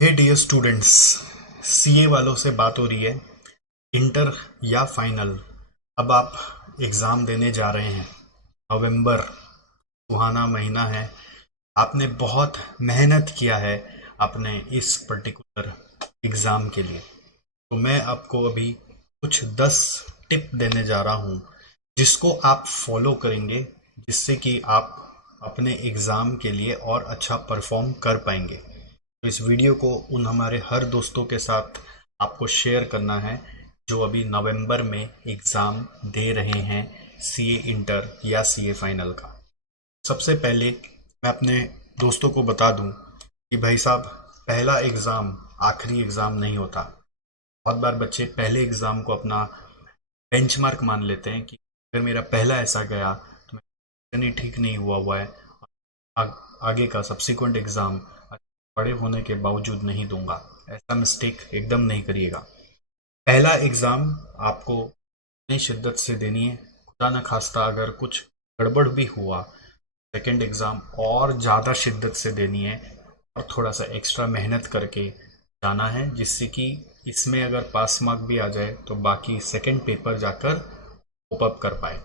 हे dear students, CA वालों से बात हो रही है। इंटर या फाइनल, अब आप एग्ज़ाम देने जा रहे हैं। नवंबर सुहाना महीना है। आपने बहुत मेहनत किया है अपने इस पर्टिकुलर एग्ज़ाम के लिए। तो मैं आपको अभी कुछ 10 टिप देने जा रहा हूँ जिसको आप फॉलो करेंगे, जिससे कि आप अपने एग्ज़ाम के लिए और अच्छा परफॉर्म कर पाएंगे। तो इस वीडियो को उन हमारे हर दोस्तों के साथ आपको शेयर करना है जो अभी नवंबर में एग्ज़ाम दे रहे हैं, सीए इंटर या सीए फाइनल का। सबसे पहले मैं अपने दोस्तों को बता दूं कि भाई साहब, पहला एग्ज़ाम आखिरी एग्ज़ाम नहीं होता। बहुत बार बच्चे पहले एग्ज़ाम को अपना बेंचमार्क मान लेते हैं कि अगर मेरा पहला ऐसा गया तो मैं ठीक नहीं हुआ है, आ, आगे का सब्सिक्वेंट एग्ज़ाम बड़े होने के बावजूद नहीं दूंगा। ऐसा मिस्टेक एकदम नहीं करिएगा। पहला एग्ज़ाम आपको इतनी शिद्दत से देनी है, खुदा न खास्ता अगर कुछ गड़बड़ भी हुआ, सेकंड एग्ज़ाम और ज़्यादा शिद्दत से देनी है और थोड़ा सा एक्स्ट्रा मेहनत करके जाना है, जिससे कि इसमें अगर पास मार्क भी आ जाए तो बाकी सेकंड पेपर जाकर कोप अप कर पाए।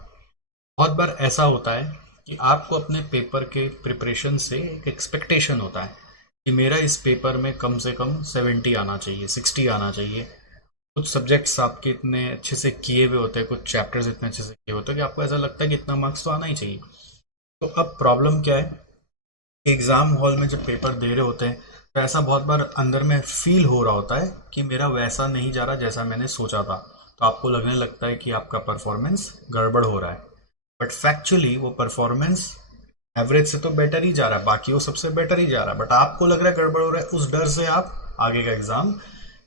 बहुत बार ऐसा होता है कि आपको अपने पेपर के प्रिपरेशन से एक एक्सपेक्टेशन होता है कि मेरा इस पेपर में कम से कम 70 आना चाहिए, 60 आना चाहिए। कुछ सब्जेक्ट्स आपके इतने अच्छे से किए हुए होते हैं, कुछ चैप्टर्स इतने अच्छे से किए होते हैं कि आपको ऐसा लगता है कि इतना मार्क्स तो आना ही चाहिए। तो अब प्रॉब्लम क्या है, एग्ज़ाम हॉल में जब पेपर दे रहे होते हैं तो ऐसा बहुत बार अंदर में फील हो रहा होता है कि मेरा वैसा नहीं जा रहा जैसा मैंने सोचा था। तो आपको लगने लगता है कि आपका परफॉर्मेंस गड़बड़ हो रहा है, बट फैक्चुअली वो परफॉर्मेंस एवरेज से तो बेटर ही जा रहा है, बाकी वो सबसे बेटर ही जा रहा है, बट आपको लग रहा है गड़बड़ हो रहा है। उस डर से आप आगे का एग्जाम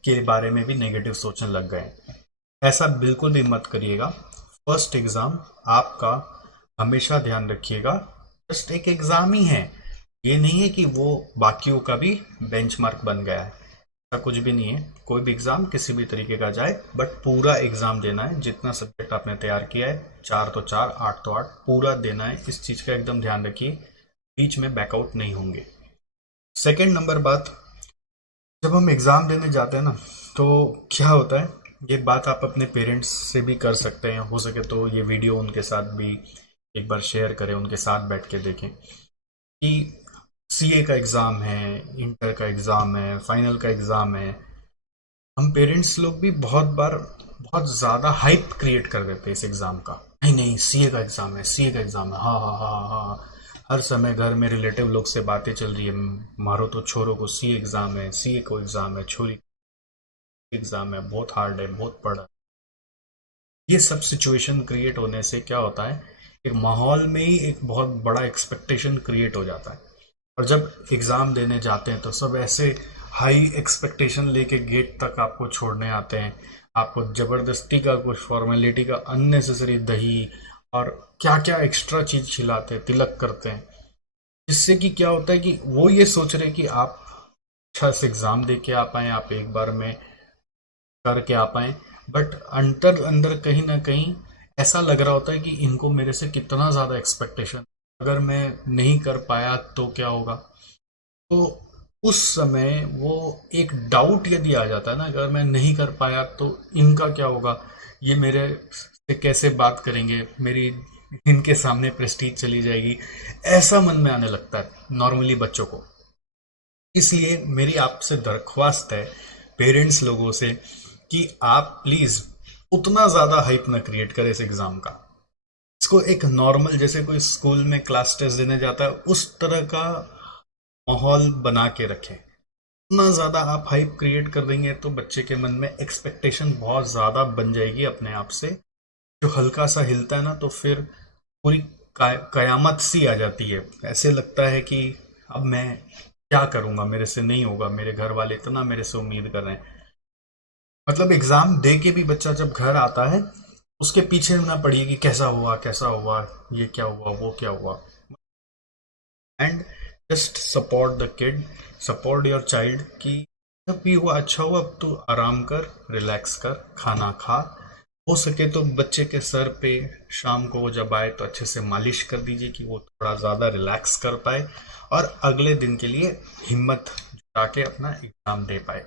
के बारे में भी नेगेटिव सोचने लग गए। ऐसा बिल्कुल भी मत करिएगा। फर्स्ट एग्जाम आपका हमेशा ध्यान रखिएगा, जस्ट एक एग्जाम ही है। ये नहीं है कि वो बाकियों का भी बेंचमार्क बन गया है, ऐसा कुछ भी नहीं है। कोई भी एग्जाम किसी भी तरीके का जाए, बट पूरा एग्जाम देना है। जितना सब्जेक्ट आपने तैयार किया है, 4 तो 4, 8 तो 8, पूरा देना है। इस चीज का एकदम ध्यान रखिए, बीच में बैकआउट नहीं होंगे। सेकंड नंबर बात, जब हम एग्जाम देने जाते हैं ना, तो क्या होता है, ये बात आप अपने पेरेंट्स से भी कर सकते हैं। हो सके तो ये वीडियो उनके साथ भी एक बार शेयर करें, उनके साथ बैठ के देखें कि सीए का एग्ज़ाम है, इंटर का एग्ज़ाम है, फाइनल का एग्ज़ाम है। हम पेरेंट्स लोग भी बहुत बार बहुत ज़्यादा हाइप क्रिएट कर देते हैं इस एग्ज़ाम का। नहीं नहीं, सीए का एग्ज़ाम है, सीए का एग्ज़ाम है, हाँ हाँ हाँ हाँ हाँ। हर समय घर में रिलेटिव लोग से बातें चल रही है, मारो तो छोरों को सीए एग्ज़ाम है, सीए को एग्ज़ाम है, छोरी एग्ज़ाम है, बहुत हार्ड है, बहुत पढ़ा। ये सब सिचुएशन क्रिएट होने से क्या होता है, एक माहौल में ही एक बहुत बड़ा एक्सपेक्टेशन क्रिएट हो जाता है। और जब एग्ज़ाम देने जाते हैं तो सब ऐसे हाई एक्सपेक्टेशन लेके गेट तक आपको छोड़ने आते हैं। आपको ज़बरदस्ती का, कुछ फॉर्मेलिटी का, अननेसेसरी दही और क्या क्या एक्स्ट्रा चीज़ खिलाते हैं, तिलक करते हैं। जिससे कि क्या होता है कि वो ये सोच रहे हैं कि आप अच्छा से एग्ज़ाम दे के आ पाएँ, आप एक बार में करके आ पाएँ। बट अंतर अंदर कहीं ना कहीं ऐसा लग रहा होता है कि इनको मेरे से कितना ज़्यादा एक्सपेक्टेशन, अगर मैं नहीं कर पाया तो क्या होगा। तो उस समय वो एक डाउट यदि आ जाता है ना, अगर मैं नहीं कर पाया तो इनका क्या होगा, ये मेरे से कैसे बात करेंगे, मेरी इनके सामने प्रेस्टीज चली जाएगी, ऐसा मन में आने लगता है नॉर्मली बच्चों को। इसलिए मेरी आपसे दरख्वास्त है पेरेंट्स लोगों से कि आप प्लीज उतना ज्यादा हाइप ना क्रिएट करें इस एग्जाम का। इसको एक नॉर्मल, जैसे कोई स्कूल में क्लास टेस्ट देने जाता है उस तरह का माहौल बना के रखें। इतना ज्यादा आप हाइप क्रिएट कर देंगे तो बच्चे के मन में एक्सपेक्टेशन बहुत ज्यादा बन जाएगी अपने आप से। जो हल्का सा हिलता है ना तो फिर पूरी कयामत सी आ जाती है। ऐसे लगता है कि अब मैं क्या करूंगा, मेरे से नहीं होगा, मेरे घर वाले इतना मेरे से उम्मीद कर रहे हैं। मतलब एग्जाम दे के भी बच्चा जब घर आता है, उसके पीछे ना पड़िए कि कैसा हुआ कैसा हुआ, ये क्या हुआ वो क्या हुआ। And just support the kid, support your child कि जब भी हुआ अच्छा हुआ, अब तू आराम कर, रिलैक्स कर, खाना खा। हो सके तो बच्चे के सर पे शाम को वो जब आए तो अच्छे से मालिश कर दीजिए कि वो थोड़ा ज़्यादा रिलैक्स कर पाए और अगले दिन के लिए हिम्मत जुटा जाके अपना एग्जाम दे पाए।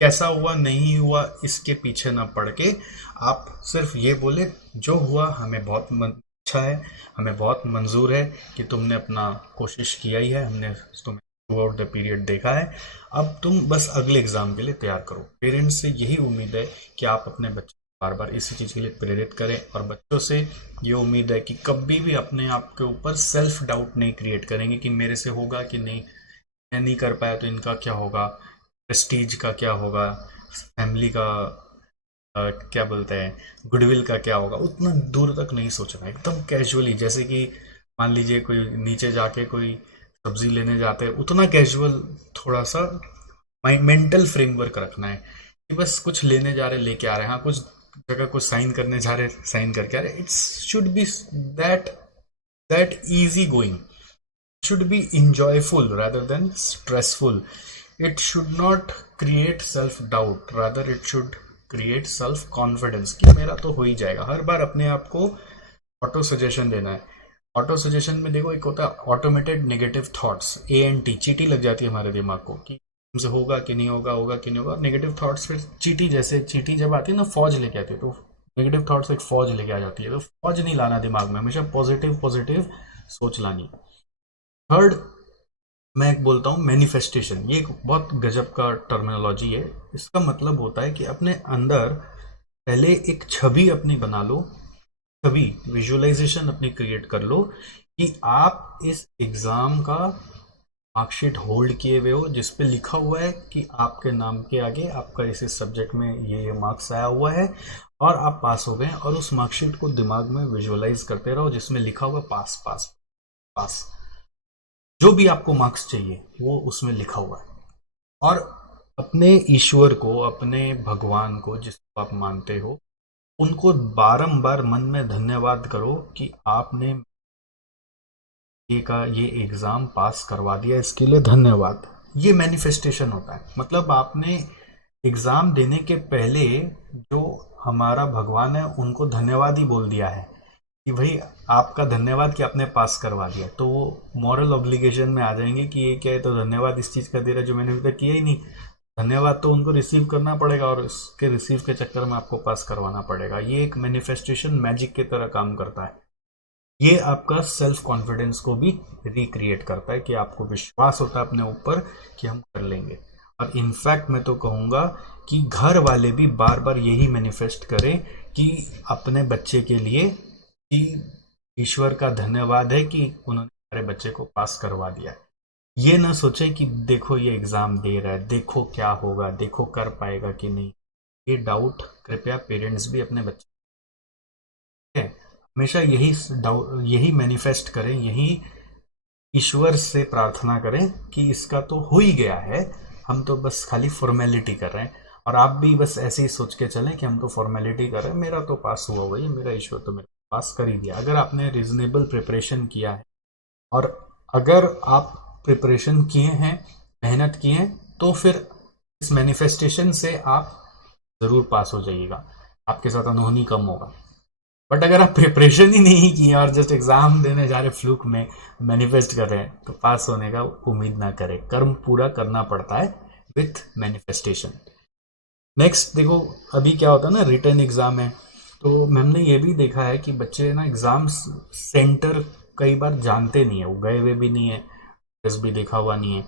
कैसा हुआ नहीं हुआ इसके पीछे ना पड़ के आप सिर्फ ये बोले जो हुआ हमें बहुत अच्छा है, हमें बहुत मंजूर है कि तुमने अपना कोशिश किया ही है, हमने तुम्हें थ्रू आउट द पीरियड देखा है, अब तुम बस अगले एग्जाम के लिए तैयार करो। पेरेंट्स से यही उम्मीद है कि आप अपने बच्चे को बार बार इसी चीज़ के लिए प्रेरित करें, और बच्चों से ये उम्मीद है कि कभी भी अपने आप के ऊपर सेल्फ डाउट नहीं क्रिएट करेंगे कि मेरे से होगा कि नहीं, मैं नहीं कर पाया तो इनका क्या होगा, प्रेस्टीज का क्या होगा, फैमिली का क्या बोलते हैं गुडविल का क्या होगा। उतना दूर तक नहीं सोचना, एकदम कैजुअली, जैसे कि मान लीजिए कोई नीचे जाके कोई सब्जी लेने जाते हैं, उतना कैजुअल थोड़ा सा मेंटल फ्रेमवर्क रखना है कि बस कुछ लेने जा रहे लेके आ रहे हैं, हाँ कुछ जगह कुछ साइन करने जा रहे साइन करके आ रहे। It's should be that that easy going, should be enjoyful rather than stressful. It should not create self doubt, rather it should create self confidence कि मेरा तो हो ही जाएगा। हर बार अपने आप को ऑटो सजेशन देना है। ऑटो सजेशन में देखो एक होता है ऑटोमेटेड नेगेटिव थॉट्स, ANT, चीटी लग जाती है हमारे दिमाग को कि हमसे होगा कि नहीं होगा, होगा कि नहीं होगा। नेगेटिव थॉट्स फिर चीटी, जैसे चीटी जब आती है ना फौज लेके आती है, तो नेगेटिव थॉट्स एक फौज लेके आ जाती है। तो फौज नहीं लाना दिमाग में, हमेशा पॉजिटिव पॉजिटिव सोच लानी। थर्ड मैं एक बोलता हूँ मैनिफेस्टेशन, ये एक बहुत गजब का टर्मिनोलॉजी है। इसका मतलब होता है कि अपने अंदर पहले एक छवि अपनी बना लो, छवि विजुअलाइजेशन अपनी क्रिएट कर लो कि आप इस एग्जाम का मार्कशीट होल्ड किए हुए हो जिस पे लिखा हुआ है कि आपके नाम के आगे आपका इस सब्जेक्ट में ये मार्क्स आया हुआ है और आप पास हो गए। और उस मार्कशीट को दिमाग में विजुअलाइज करते रहो जिसमें लिखा हुआ पास पास पास, जो भी आपको मार्क्स चाहिए वो उसमें लिखा हुआ है। और अपने ईश्वर को, अपने भगवान को जिसको आप मानते हो, उनको बारंबार मन में धन्यवाद करो कि आपने ये एग्जाम पास करवा दिया, इसके लिए धन्यवाद। ये मैनिफेस्टेशन होता है। मतलब आपने एग्जाम देने के पहले जो हमारा भगवान है उनको धन्यवाद ही बोल दिया है कि भाई आपका धन्यवाद कि आपने पास करवा दिया। तो वो मॉरल ऑब्लिगेशन में आ जाएंगे कि ये क्या है, तो धन्यवाद इस चीज़ का दे रहा है जो मैंने अभी तक किया ही नहीं। धन्यवाद तो उनको रिसीव करना पड़ेगा और इसके रिसीव के चक्कर में आपको पास करवाना पड़ेगा। ये एक मैनिफेस्टेशन मैजिक की तरह काम करता है। ये आपका सेल्फ कॉन्फिडेंस को भी रिक्रिएट करता है कि आपको विश्वास होता है अपने ऊपर कि हम कर लेंगे। और इनफैक्ट मैं तो कहूँगा कि घर वाले भी बार बार यही मैनिफेस्ट करें कि अपने बच्चे के लिए कि ईश्वर का धन्यवाद है कि उन्होंने हमारे बच्चे को पास करवा दिया। ये ना सोचें कि देखो ये एग्जाम दे रहा है, देखो क्या होगा, देखो कर पाएगा कि नहीं। ये डाउट कृपया पेरेंट्स भी अपने बच्चे हमेशा यही मैनिफेस्ट करें, यही ईश्वर से प्रार्थना करें कि इसका तो हो ही गया है, हम तो बस खाली फॉर्मेलिटी कर रहे हैं। और आप भी बस ऐसे ही सोच के चलें कि हम तो फॉर्मेलिटी कर रहे हैं, मेरा तो पास हुआ हुआ है, मेरा ईश्वर तो मेरे पास कर ही दिया। अगर आपने रीजनेबल प्रिपरेशन किया है और अगर आप प्रिपरेशन किए हैं, मेहनत किए हैं, तो फिर इस मैनिफेस्टेशन से आप ज़रूर पास हो जाइएगा, आपके साथ अनहोनी कम होगा। बट अगर आप प्रिपरेशन ही नहीं किए और जस्ट एग्जाम देने जा रहे फ्लूक में मैनिफेस्ट कर रहे हैं, तो पास होने का उम्मीद ना करें। कर्म पूरा करना पड़ता है विथ मैनिफेस्टेशन। नेक्स्ट देखो, अभी क्या होता है ना, रिटन एग्जाम है, तो हमने ये भी देखा है कि बच्चे ना एग्जाम सेंटर कई बार जानते नहीं है, वो गए हुए भी नहीं है, एड्रेस भी देखा हुआ नहीं है,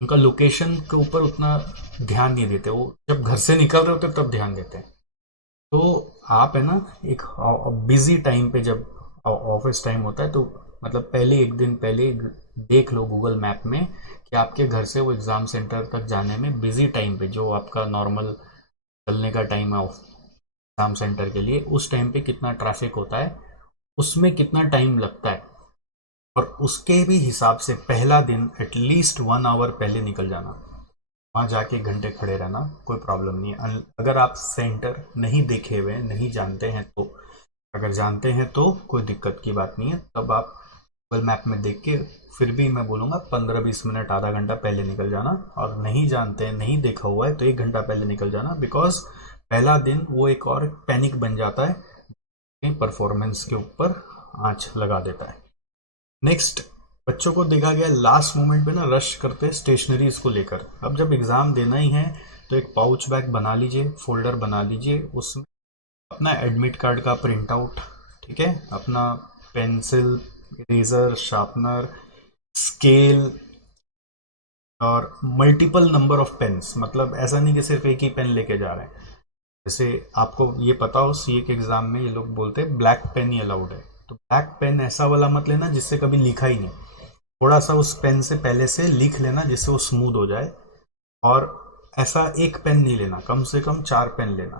उनका लोकेशन के ऊपर उतना ध्यान नहीं देते। वो जब घर से निकल रहे होते तब ध्यान देते हैं। तो आप है ना एक बिजी टाइम पे, जब ऑफिस टाइम होता है, तो मतलब पहले एक दिन पहले देख लो गूगल मैप में कि आपके घर से वो एग्ज़ाम सेंटर तक जाने में बिजी टाइम पे, जो आपका नॉर्मल चलने का टाइम है एग्ज़ाम सेंटर के लिए, उस टाइम पे कितना ट्रैफिक होता है, उसमें कितना टाइम लगता है, और उसके भी हिसाब से पहला दिन एटलीस्ट 1 आवर पहले निकल जाना। वहाँ जाके घंटे खड़े रहना कोई प्रॉब्लम नहीं है। अगर आप सेंटर नहीं देखे हुए, नहीं जानते हैं तो, अगर जानते हैं तो कोई दिक्कत की बात नहीं है, तब आप गूगल मैप में देख के, फिर भी मैं बोलूँगा 15-20 मिनट आधा घंटा पहले निकल जाना। और नहीं जानते हैं, नहीं देखा हुआ है, तो 1 घंटा पहले निकल जाना, बिकॉज पहला दिन वो एक और पैनिक बन जाता है, परफॉर्मेंस के ऊपर आँच लगा देता है। नेक्स्ट बच्चों को देखा गया लास्ट मोमेंट पे ना रश करते हैं स्टेशनरीज को लेकर। अब जब एग्ज़ाम देना ही है तो एक पाउच बैग बना लीजिए, फोल्डर बना लीजिए, उसमें अपना एडमिट कार्ड का प्रिंट आउट, ठीक है, अपना पेंसिल, इरेजर, शार्पनर, स्केल और मल्टीपल नंबर ऑफ पेन्स। मतलब ऐसा नहीं कि सिर्फ एक ही पेन लेके जा रहे हैं। जैसे आपको ये पता हो सीए के एग्जाम में ये लोग बोलते हैं ब्लैक पेन ही अलाउड है, तो ब्लैक पेन ऐसा वाला मत लेना जिससे कभी लिखा ही नहीं। थोड़ा सा उस पेन से पहले से लिख लेना जिससे वो स्मूथ हो जाए। और ऐसा एक पेन नहीं लेना, कम से कम 4 पेन लेना।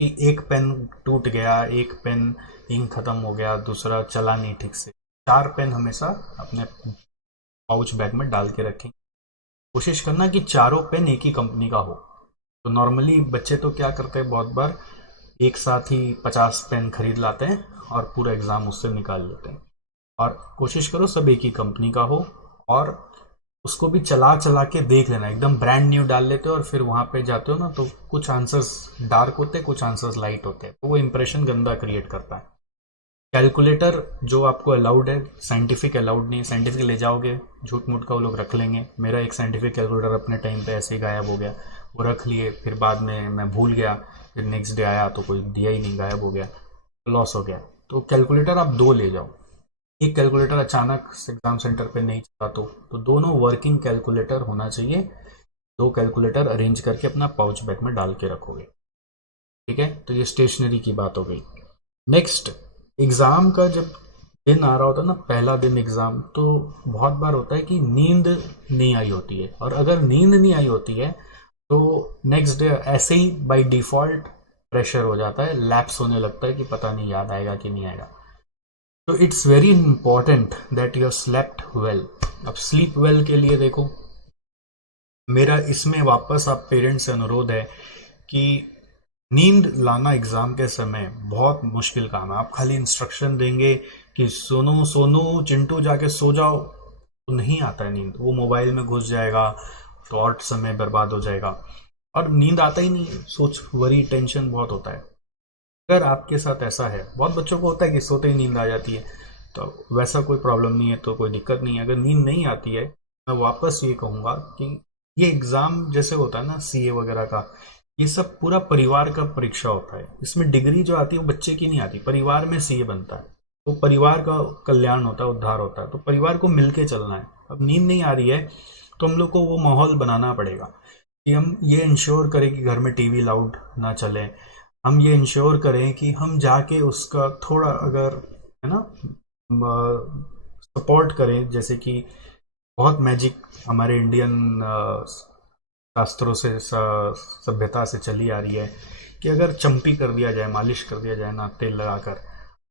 कि एक पेन टूट गया, एक पेन इंक खत्म हो गया, दूसरा चला नहीं ठीक से, 4 पेन हमेशा अपने पाउच बैग में डाल के रखें। कोशिश करना कि चारों पेन एक ही कंपनी का हो। तो नॉर्मली बच्चे तो क्या करते हैं, बहुत बार एक साथ ही 50 पेन खरीद लाते हैं और पूरा एग्ज़ाम उससे निकाल लेते हैं। और कोशिश करो सब एक ही कंपनी का हो, और उसको भी चला चला के देख लेना। एकदम ब्रांड न्यू डाल लेते हो और फिर वहाँ पे जाते हो ना तो कुछ आंसर्स डार्क होते हैं, कुछ आंसर्स लाइट होते हैं, तो वो इंप्रेशन गंदा क्रिएट करता है। कैलकुलेटर जो आपको अलाउड है, साइंटिफिक अलाउड नहीं है। साइंटिफिक ले जाओगे झूठ मूठ का वो लोग रख लेंगे। मेरा एक साइंटिफिक कैलकुलेटर अपने टाइम पे ऐसे ही गायब हो गया, वो रख लिए, फिर बाद में मैं भूल गया, फिर नेक्स्ट डे आया तो कोई दिया ही नहीं, गायब हो गया, लॉस हो गया। तो कैलकुलेटर आप 2 ले जाओ। एक कैलकुलेटर अचानक एग्जाम सेंटर पे नहीं चला तो दोनों वर्किंग कैलकुलेटर होना चाहिए। 2 कैलकुलेटर अरेंज करके अपना पाउच बैग में डाल के रखोगे, ठीक है। तो ये स्टेशनरी की बात हो गई। नेक्स्ट, एग्ज़ाम का जब दिन आ रहा होता है ना, पहला दिन एग्ज़ाम, तो बहुत बार होता है कि नींद नहीं आई होती है। और अगर नींद नहीं आई होती है तो नेक्स्ट डे ऐसे ही बाय डिफ़ॉल्ट प्रेशर हो जाता है, लैप्स होने लगता है कि पता नहीं याद आएगा कि नहीं आएगा। तो it's very important that you slept well. अब स्लीप वेल के लिए देखो, मेरा इसमें वापस आप पेरेंट्स से अनुरोध है कि नींद लाना एग्जाम के समय बहुत मुश्किल काम है। आप खाली इंस्ट्रक्शन देंगे कि सोनू सोनू चिंटू जाके सो जाओ, तो नहीं आता है नींद। वो मोबाइल में घुस जाएगा तो और समय बर्बाद हो जाएगा और नींद आता ही नहीं है। सोच, वरी, टेंशन बहुत होता है। अगर आपके साथ ऐसा है, बहुत बच्चों को होता है कि सोते ही नींद आ जाती है, तो वैसा कोई प्रॉब्लम नहीं है, तो कोई दिक्कत नहीं है। अगर नींद नहीं आती है, मैं वापस ये कहूँगा कि ये एग्ज़ाम जैसे होता है ना सीए वगैरह का, ये सब पूरा परिवार का परीक्षा होता है। इसमें डिग्री जो आती है वो बच्चे की नहीं आती, परिवार में सीए बनता है। तो परिवार का कल्याण होता है, उद्धार होता है, तो परिवार को मिलके चलना है। अब नींद नहीं आ रही है तो हम लोग को वो माहौल बनाना पड़ेगा कि हम ये इंश्योर करें कि घर में टीवी लाउड ना चले। हम ये इंश्योर करें कि हम जाके उसका थोड़ा, अगर है ना, सपोर्ट करें। जैसे कि बहुत मैजिक हमारे इंडियन शास्त्रों से, सभ्यता से चली आ रही है कि अगर चम्पी कर दिया जाए, मालिश कर दिया जाए ना तेल लगाकर,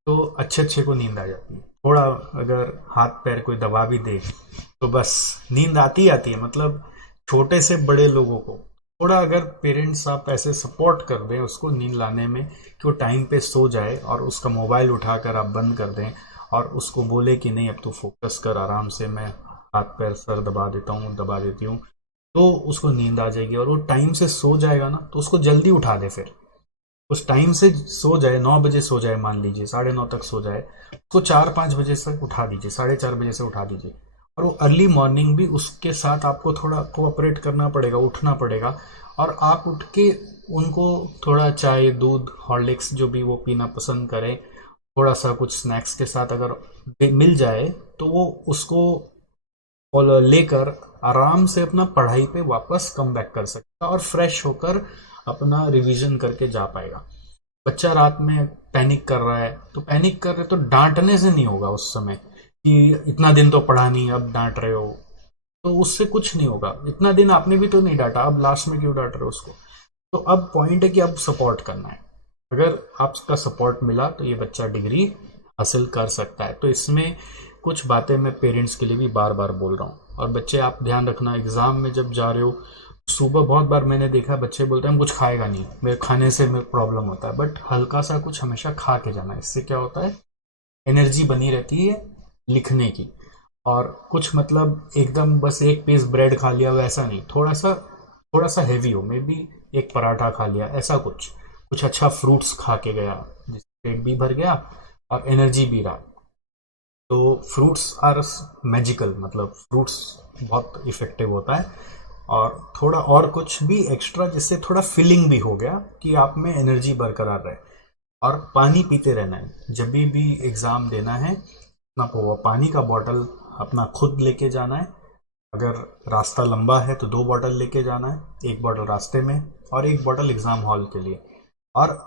तो अच्छे अच्छे को नींद आ जाती है। थोड़ा अगर हाथ पैर कोई दबा भी दे तो बस नींद आती आती है। मतलब छोटे से बड़े लोगों को थोड़ा अगर पेरेंट्स आप ऐसे सपोर्ट कर दें उसको नींद लाने में कि वो टाइम पे सो जाए, और उसका मोबाइल उठाकर आप बंद कर दें और उसको बोले कि नहीं अब तो फोकस कर आराम से, मैं हाथ पैर सर दबा देता हूँ, दबा देती हूँ, तो उसको नींद आ जाएगी और वो टाइम से सो जाएगा ना। तो उसको जल्दी उठा दे, फिर उस टाइम से सो जाए, 9 बजे सो जाए, मान लीजिए 9:30 तक सो जाए, उसको 4-5 बजे तक उठा दीजिए, 4:30 बजे से उठा दीजिए। और वो अर्ली मॉर्निंग भी उसके साथ आपको थोड़ा कोऑपरेट करना पड़ेगा, उठना पड़ेगा। और आप उठ के उनको थोड़ा चाय, दूध, हॉर्लिक्स जो भी वो पीना पसंद करें, थोड़ा सा कुछ स्नैक्स के साथ अगर मिल जाए तो वो उसको और लेकर आराम से अपना पढ़ाई पे वापस कम बैक कर सकता है और फ्रेश होकर अपना रिवीजन करके जा पाएगा। बच्चा रात में पैनिक कर रहा है, तो पैनिक कर रहे तो डांटने से नहीं होगा उस समय कि इतना दिन तो पढ़ा नहीं अब डांट रहे हो, तो उससे कुछ नहीं होगा। इतना दिन आपने भी तो नहीं डांटा, अब लास्ट में क्यों डांट रहे हो उसको। तो अब पॉइंट है कि अब सपोर्ट करना है। अगर आपका सपोर्ट मिला तो ये बच्चा डिग्री हासिल कर सकता है। तो इसमें कुछ बातें मैं पेरेंट्स के लिए भी बार बार बोल रहा हूँ। और बच्चे आप ध्यान रखना, एग्जाम में जब जा रहे हो सुबह बहुत बार मैंने देखा बच्चे बोलते हैं हम कुछ खाएगा नहीं, मेरे खाने से मेरे प्रॉब्लम होता है, बट हल्का सा कुछ हमेशा खा के जाना। इससे क्या होता है, एनर्जी बनी रहती है लिखने की। और कुछ मतलब एकदम बस एक पीस ब्रेड खा लिया वैसा नहीं, थोड़ा सा हैवी हो, मे बी एक पराठा खा लिया, ऐसा कुछ कुछ अच्छा फ्रूट्स खा के गया जिससे पेट भी भर गया और एनर्जी भी रहा। तो फ्रूट्स आर मैजिकल, मतलब फ्रूट्स बहुत इफेक्टिव होता है, और थोड़ा और कुछ भी एक्स्ट्रा जिससे थोड़ा फिलिंग भी हो गया कि आप में एनर्जी बरकरार रहे। और पानी पीते रहना है, जब भी एग्ज़ाम देना है अपना पानी का बॉटल अपना खुद लेके जाना है। अगर रास्ता लंबा है तो 2 बॉटल लेके जाना है, 1 बॉटल रास्ते में और 1 बॉटल एग्ज़ाम हॉल के लिए। और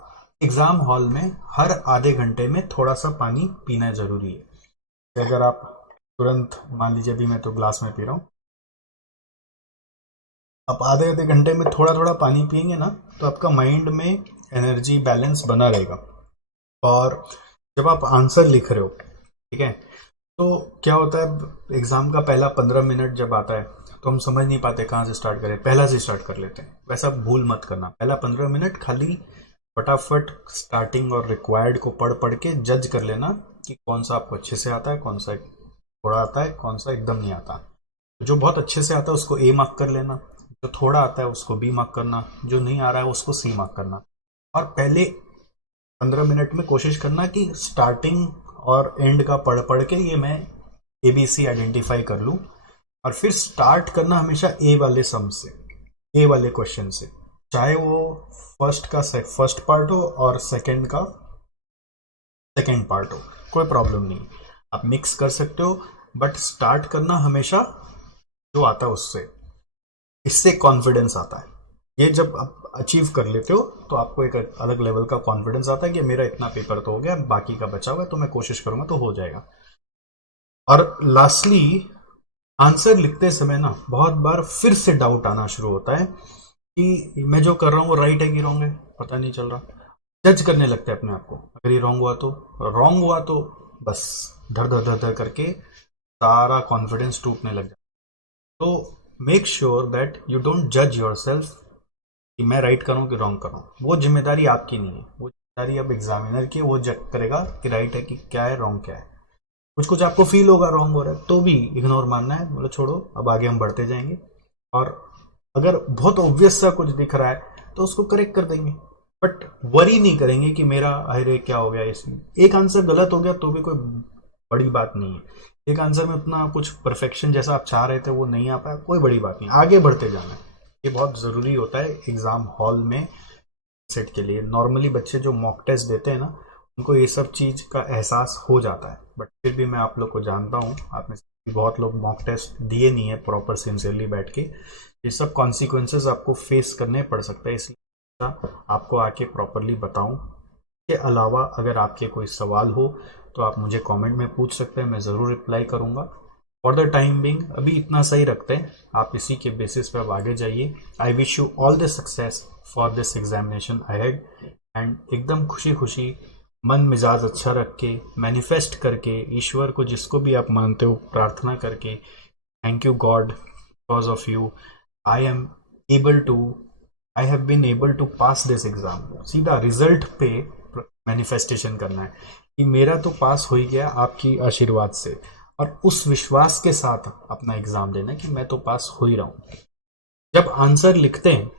एग्ज़ाम हॉल में हर आधे घंटे में थोड़ा सा पानी पीना ज़रूरी है। अगर आप तुरंत, मान लीजिए अभी मैं तो ग्लास में पी रहा हूँ, आप आधे आधे घंटे में थोड़ा थोड़ा पानी पियेंगे ना, तो आपका माइंड में एनर्जी बैलेंस बना रहेगा। और जब आप आंसर लिख रहे हो, ठीक है, तो क्या होता है, एग्ज़ाम का पहला 15 मिनट जब आता है तो हम समझ नहीं पाते कहाँ से स्टार्ट करें, पहला से स्टार्ट कर लेते हैं। वैसा भूल मत करना, पहला 15 मिनट खाली फटाफट स्टार्टिंग और रिक्वायर्ड को पढ़ पढ़ के जज कर लेना कि कौन सा आपको अच्छे से आता है, कौन सा थोड़ा आता है, कौन सा एकदम नहीं आता। जो बहुत अच्छे से आता है उसको A मार्क कर लेना, जो थोड़ा आता है उसको B मार्क करना, जो नहीं आ रहा है उसको C मार्क करना। और पहले 15 मिनट में कोशिश करना कि स्टार्टिंग और एंड का पढ़ पढ़ के ये मैं ABC आइडेंटिफाई कर लूँ। और फिर स्टार्ट करना हमेशा ए वाले सम से, ए वाले क्वेश्चन से, चाहे वो फर्स्ट पार्ट हो और सेकंड का सेकंड पार्ट हो, कोई प्रॉब्लम नहीं, आप मिक्स कर सकते हो। बट स्टार्ट करना हमेशा जो आता है उससे, इससे कॉन्फिडेंस आता है। ये जब आप अचीव कर लेते हो तो आपको एक अलग लेवल का कॉन्फिडेंस आता है कि मेरा इतना पेपर तो हो गया, बाकी का बचा हुआ है तो मैं कोशिश करूंगा तो हो जाएगा। और लास्टली, आंसर लिखते समय ना बहुत बार फिर से डाउट आना शुरू होता है कि मैं जो कर रहा हूँ वो राइट है कि रॉन्ग है, पता नहीं चल रहा। जज करने लगते हैं अपने आप को, अगर ये रॉन्ग हुआ तो बस धर धर धर धर करके सारा कॉन्फिडेंस टूटने लग जाता है। तो make sure that you don't जज योर सेल्फ कि मैं राइट करूँ कि रॉन्ग करूँ। वो जिम्मेदारी आपकी नहीं है, वो जिम्मेदारी अब एग्जामिनर की है। वो जज करेगा कि राइट है कि क्या है, रॉन्ग क्या है। कुछ कुछ आपको फील होगा रॉन्ग हो रहा है तो भी इग्नोर मानना है, बोले छोड़ो अब आगे हम बढ़ते जाएंगे। और अगर बहुत ऑब्वियस सा कुछ दिख रहा है तो उसको करेक्ट कर देंगे, बट वरी नहीं करेंगे कि मेरा अरे क्या हो गया इसमें। एक आंसर गलत हो गया तो भी कोई बड़ी बात नहीं है, एक आंसर में उतना कुछ परफेक्शन जैसा आप चाह रहे थे वो नहीं आ पाया, कोई बड़ी बात नहीं, आगे बढ़ते जाना है। ये बहुत ज़रूरी होता है एग्ज़ाम हॉल में सेट के लिए। नॉर्मली बच्चे जो मॉक टेस्ट देते हैं ना, उनको ये सब चीज़ का एहसास हो जाता है, बट फिर भी मैं आप लोग को जानता हूँ, आप में से बहुत लोग मॉक टेस्ट दिए नहीं है प्रॉपर सिंसियरली बैठ के। ये सब कॉन्सिक्वेंसेस आपको फेस करने पड़ सकते हैं, इसलिए आपको आके प्रॉपरली बताऊँ। के अलावा अगर आपके कोई सवाल हो तो आप मुझे कमेंट में पूछ सकते हैं, मैं ज़रूर रिप्लाई करूँगा। फॉर द टाइम बिंग अभी इतना सही रखते हैं, आप इसी के बेसिस पे अब आगे जाइए। I wish you all the success for this examination ahead. And एकदम खुशी खुशी मन मिजाज अच्छा रख के, मैनिफेस्ट करके, ईश्वर को जिसको भी आप मानते हो प्रार्थना करके, thank you God because of you I am able to I have been able to pass this exam. सीधा रिजल्ट पे मैनिफेस्टेशन करना है कि मेरा तो पास हो ही गया आपकी आशीर्वाद से, और उस विश्वास के साथ अपना एग्जाम देना कि मैं तो पास हो ही रहा हूँ। जब आंसर लिखते हैं,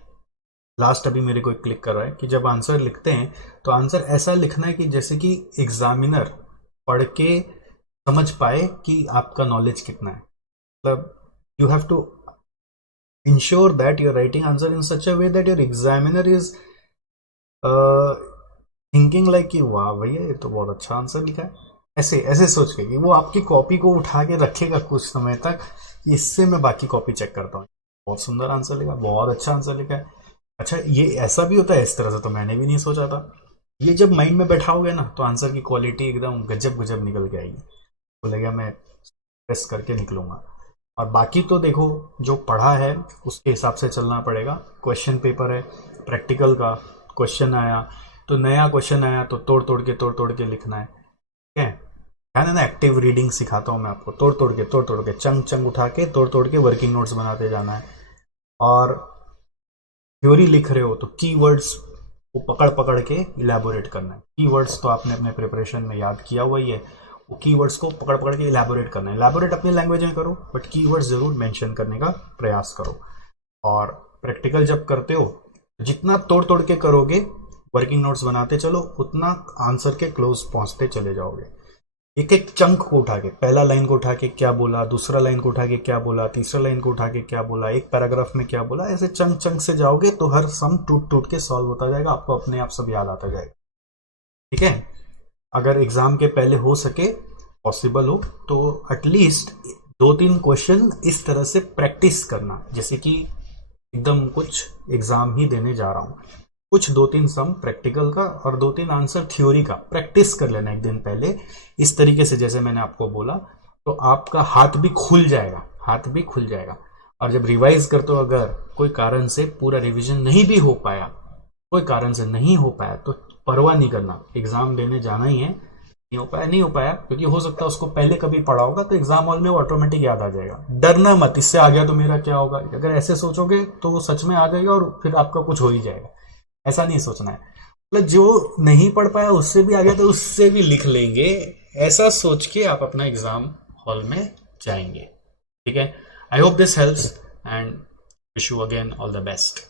लास्ट अभी मेरे को क्लिक कर रहा है कि जब आंसर लिखते हैं तो आंसर ऐसा लिखना है कि जैसे कि एग्जामिनर पढ़ के समझ पाए कि आपका नॉलेज कितना है। मतलब you have to ensure that you're writing answer in such a way that your examiner is thinking like कि वाह भैया ये तो बहुत अच्छा आंसर लिखा है, ऐसे ऐसे सोच के कि वो आपकी कॉपी को उठा के रखेगा कुछ समय तक, इससे मैं बाकी कॉपी चेक करता हूँ, बहुत सुंदर आंसर लिखा, बहुत अच्छा आंसर लिखा है। अच्छा ये ऐसा भी होता है, इस तरह से तो मैंने भी नहीं सोचा था। ये जब माइंड में बैठाओगे ना तो आंसर की क्वालिटी एकदम गजब गजब निकल के आएगी, बोलेगा मैं प्रेस करके निकलूंगा। और बाकी तो देखो जो पढ़ा है उसके हिसाब से चलना पड़ेगा। क्वेश्चन पेपर है, प्रैक्टिकल का क्वेश्चन आया तो नया क्वेश्चन आया तो तोड़ तोड़ के लिखना है, ठीक है। ध्यान है ना, एक्टिव रीडिंग सिखाता हूँ मैं आपको, तोड़ तोड़ के चंग चंग उठा के तोड़ के वर्किंग नोट्स बनाते जाना है। और थ्योरी लिख रहे हो तो कीवर्ड्स को पकड़ पकड़ के इलेबोरेट करना है। कीवर्ड्स तो आपने अपने प्रिपरेशन में याद किया हुआ ही है, वो कीवर्ड्स को पकड़ पकड़ के इलेबोरेट करना है। इलेबोरेट अपनी लैंग्वेज में करो बट कीवर्ड्स जरूर मेंशन करने का प्रयास करो। और प्रैक्टिकल जब करते हो जितना तोड़ के करोगे, वर्किंग नोट्स बनाते चलो, उतना आंसर के क्लोज पहुंचते चले जाओगे। एक एक चंक को उठा के, पहला लाइन को उठा के क्या बोला, दूसरा लाइन को उठा के क्या बोला, तीसरा लाइन को उठा के क्या बोला, एक पैराग्राफ में क्या बोला, ऐसे चंक चंक से जाओगे तो हर सम टूट टूट के सॉल्व होता जाएगा, आपको अपने आप सब याद आता जाएगा। ठीक है, अगर एग्जाम के पहले हो सके, पॉसिबल हो, तो एटलीस्ट 2-3 क्वेश्चन इस तरह से प्रैक्टिस करना, जैसे कि एकदम कुछ एग्जाम ही देने जा रहा हूं, कुछ 2-3 सम प्रैक्टिकल का और 2-3 आंसर थ्योरी का प्रैक्टिस कर लेना एक दिन पहले, इस तरीके से जैसे मैंने आपको बोला, तो आपका हाथ भी खुल जाएगा, हाथ भी खुल जाएगा। और जब रिवाइज करते हो, अगर कोई कारण से पूरा रिवीजन नहीं भी हो पाया, कोई कारण से नहीं हो पाया, तो परवाह नहीं करना, एग्जाम देने जाना ही है, नहीं हो पाया नहीं हो पाया, क्योंकि हो सकता है उसको पहले कभी पढ़ा होगा तो एग्जाम हॉल में वो ऑटोमेटिक याद आ जाएगा। डरना मत, इससे आ गया तो मेरा क्या होगा, अगर ऐसे सोचोगे तो वो सच में आ जाएगा और फिर आपका कुछ हो ही जाएगा। ऐसा नहीं सोचना है, मतलब जो नहीं पढ़ पाया उससे भी आ गया तो उससे भी लिख लेंगे, ऐसा सोच के आप अपना एग्जाम हॉल में जाएंगे। ठीक है, I hope this helps and wish you again all the best.